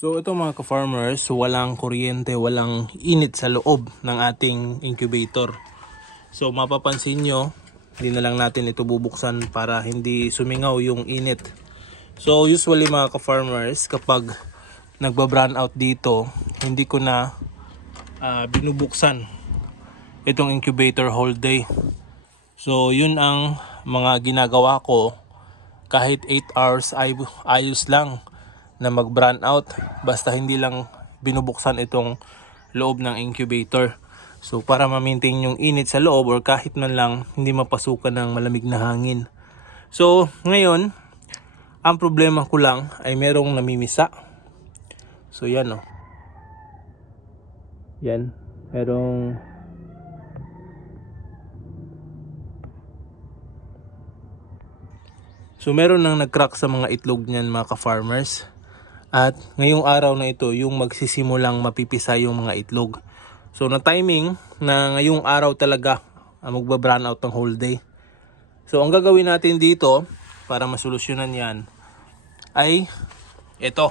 So ito mga ka-farmers, walang kuryente, walang init sa loob ng ating incubator. So mapapansin nyo, hindi na lang natin ito bubuksan para hindi sumingaw yung init. So usually mga ka-farmers, kapag nagba-brown out dito, hindi ko na ah, binubuksan itong incubator whole day. So yun ang mga ginagawa ko kahit 8 hours ay ayos lang na mag-brown out basta hindi lang binubuksan itong loob ng incubator. So para ma-maintain yung init sa loob or kahit man lang hindi mapasukan ng malamig na hangin. So ngayon, ang problema ko lang ay merong namimisa. So yan oh. Yan, merong So meron nang nag-crack sa mga itlog niyan mga ka-farmers. At ngayong araw na ito, yung magsisimulang mapipisa yung mga itlog. So na timing na ngayong araw talaga ah, magba-brown out ng whole day. So ang gagawin natin dito para masolusyonan yan ay ito.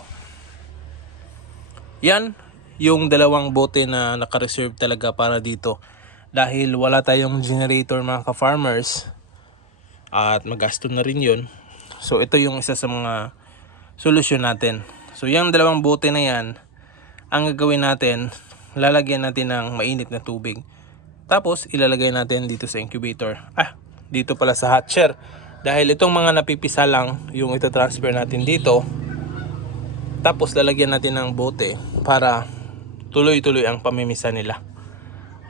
Yan yung dalawang bote na naka-reserve talaga para dito. Dahil wala tayong generator mga ka-farmers at magasto na rin yun. So ito yung isa sa mga solusyon natin. So yung dalawang bote na yan, ang gagawin natin, lalagyan natin ng mainit na tubig. Tapos ilalagay natin dito sa incubator. Ah, dito pala sa hatcher. Dahil itong mga napipisa lang, yung ito transfer natin dito. Tapos lalagyan natin ng bote para tuloy-tuloy ang pamimisa nila.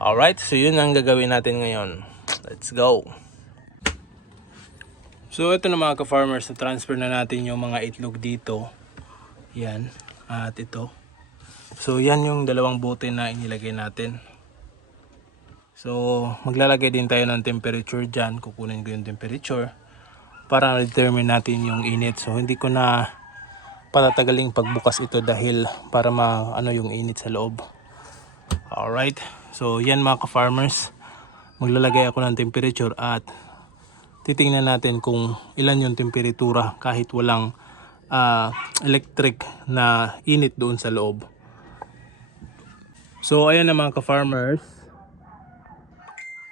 Alright, so yun ang gagawin natin ngayon. Let's go! So ito na mga ka-farmers, na transfer na natin yung mga itlog dito. Yan, at ito. So yan yung dalawang bote na inilagay natin. So maglalagay din tayo ng temperature dyan. Kukunin ko yung temperature para determine natin yung init. So hindi ko na patatagaling pagbukas ito dahil para ma ano yung init sa loob. Alright, so yan mga ka-farmers. Maglalagay ako ng temperature at titingnan natin kung ilan yung temperatura kahit walang ah, electric na init doon sa loob. So ayan na mga ka-farmers.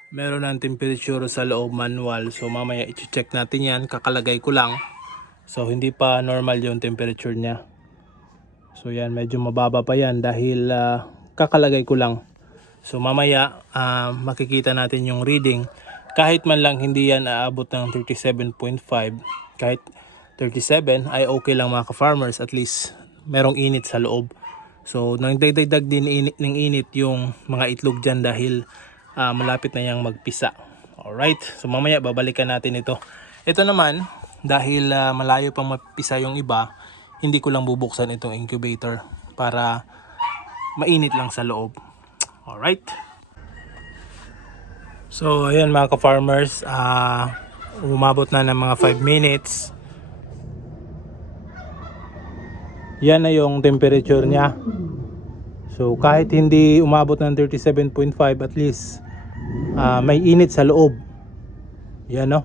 Meron ng temperature sa loob manual. So mamaya i-check natin yan. Kakalagay ko lang. So hindi pa normal yung temperature niya. So yan medyo mababa pa yan dahil ah, kakalagay ko lang. So mamaya ah, makikita natin yung reading. Kahit man lang hindi yan aabot ng 37.5 kahit 37 ay okay lang mga ka-farmers at least merong init sa loob. So nagdagdag din init, ng init yung mga itlog dyan dahil ah, malapit na yang magpisa. Alright, so mamaya babalikan natin ito. Ito naman, dahil ah, malayo pang mapisa yung iba, hindi ko lang bubuksan itong incubator para mainit lang sa loob. Alright. So ayan mga ka-farmers, ah, umabot na ng mga 5 minutes. Yan na yung temperature niya. So kahit hindi umabot ng 37.5 at least ah, may init sa loob. Yan no.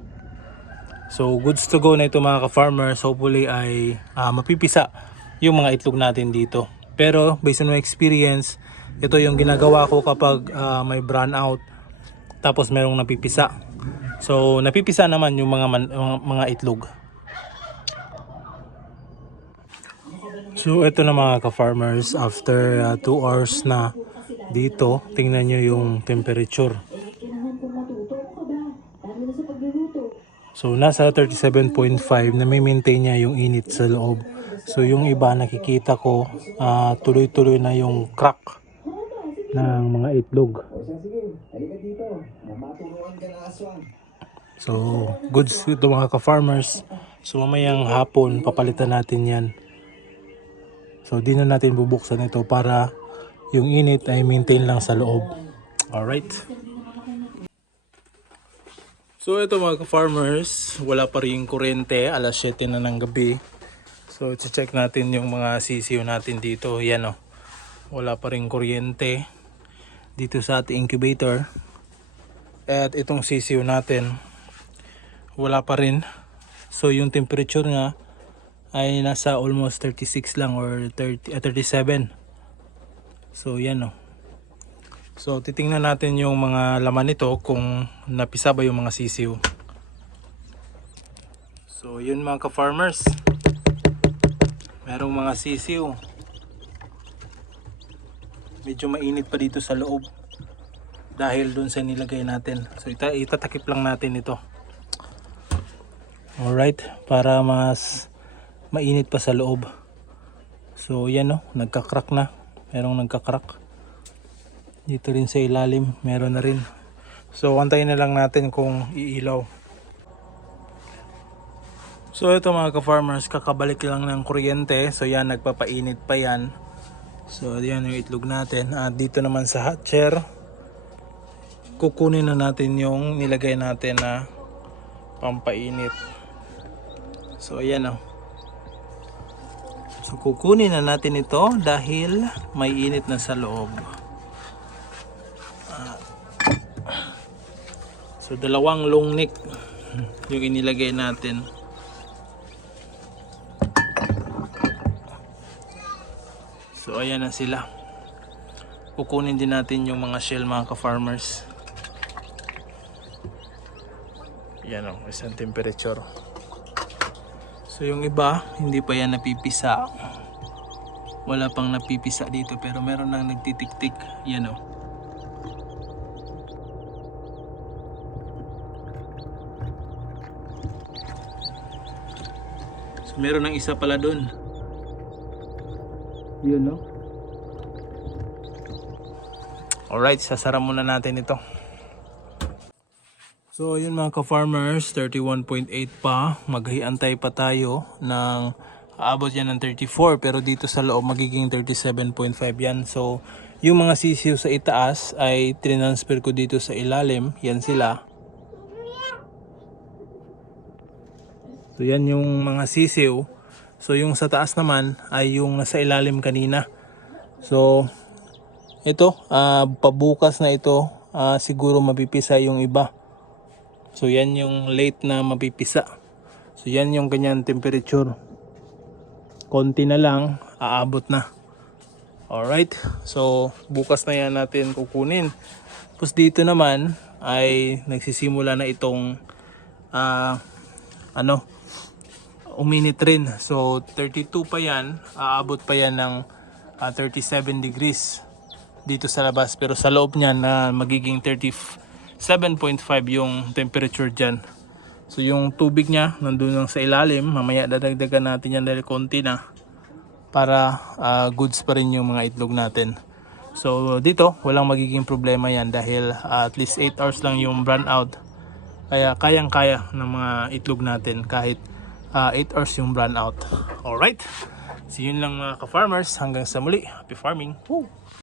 So goods to go na ito mga ka-farmers. Hopefully ay ah, mapipisa yung mga itlog natin dito. Pero based on my experience, ito yung ginagawa ko kapag ah, may brown out tapos merong napipisa. So napipisa naman yung mga man- mga, mga itlog. So ito na mga ka-farmers after 2 hours na dito, tingnan nyo yung temperature. So nasa 37.5 na may maintain niya yung init sa loob. So yung iba nakikita ko ah, tuloy-tuloy na yung crack ng mga itlog. So goods ito mga ka-farmers. So mamayang hapon papalitan natin yan. So di na natin bubuksan ito para yung init ay maintain lang sa loob. Alright. So ito mga ka-farmers, wala pa rin kuryente, alas 7 na ng gabi. So check natin yung mga sisiyo natin dito. Yan o. Wala pa rin kuryente dito sa ating incubator. At itong sisiyo natin, wala pa rin. So yung temperature nga ay nasa almost 36 lang or 30, ah, 37. So yan o. So titingnan natin yung mga laman nito kung napisa ba yung mga sisiw. So yun mga ka-farmers. Merong mga sisiw. Medyo mainit pa dito sa loob. Dahil dun sa nilagay natin. So ita itatakip lang natin ito. Alright, para mas mainit pa sa loob. So yan o, nagka-crack na. Merong nagka-crack. Dito rin sa ilalim, meron na rin. So antayin na lang natin kung iilaw. So ito mga ka-farmers, kakabalik lang ng kuryente. So yan, nagpapainit pa yan. So yan yung itlog natin. At dito naman sa hatcher, kukunin na natin yung nilagay natin na pampainit. So ayan o. So kukunin na natin ito dahil may init na sa loob. Ah. So dalawang long neck yung inilagay natin. So ayan na sila. Kukunin din natin yung mga shell mga ka-farmers. Yan o, isang temperature. So yung iba, hindi pa yan napipisa. Wala pang napipisa dito pero meron nang nagtitik-tik. Yan o. So meron ng isa pala dun. Yun no. Alright, sasara muna natin ito. So yun mga ka-farmers, 31.8 pa. Maghiantay pa tayo ng aabot yan ng 34 pero dito sa loob magiging 37.5 yan. So yung mga sisiw sa itaas ay transfer ko dito sa ilalim. Yan sila. So yan yung mga sisiw. So yung sa taas naman ay yung nasa ilalim kanina. So ito, ah, pabukas na ito, ah, siguro mapipisa yung iba. So yan yung late na mapipisa. So yan yung kanyang temperature. Konti na lang, aabot na. Alright, so bukas na yan natin kukunin. Tapos dito naman ay nagsisimula na itong ah, ano, uminit rin. So 32 pa yan, aabot pa yan ng ah, 37 degrees dito sa labas. Pero sa loob niya na magiging 37.5 yung temperature dyan. So yung tubig niya nandun lang sa ilalim. Mamaya dadagdagan natin yan dahil konti na para ah, goods pa rin yung mga itlog natin. So dito walang magiging problema yan dahil ah, at least 8 hours lang yung run out. Kaya kayang-kaya ng mga itlog natin kahit 8 hours yung run out. Alright. So yun lang mga ka-farmers. Hanggang sa muli. Happy farming. Woo!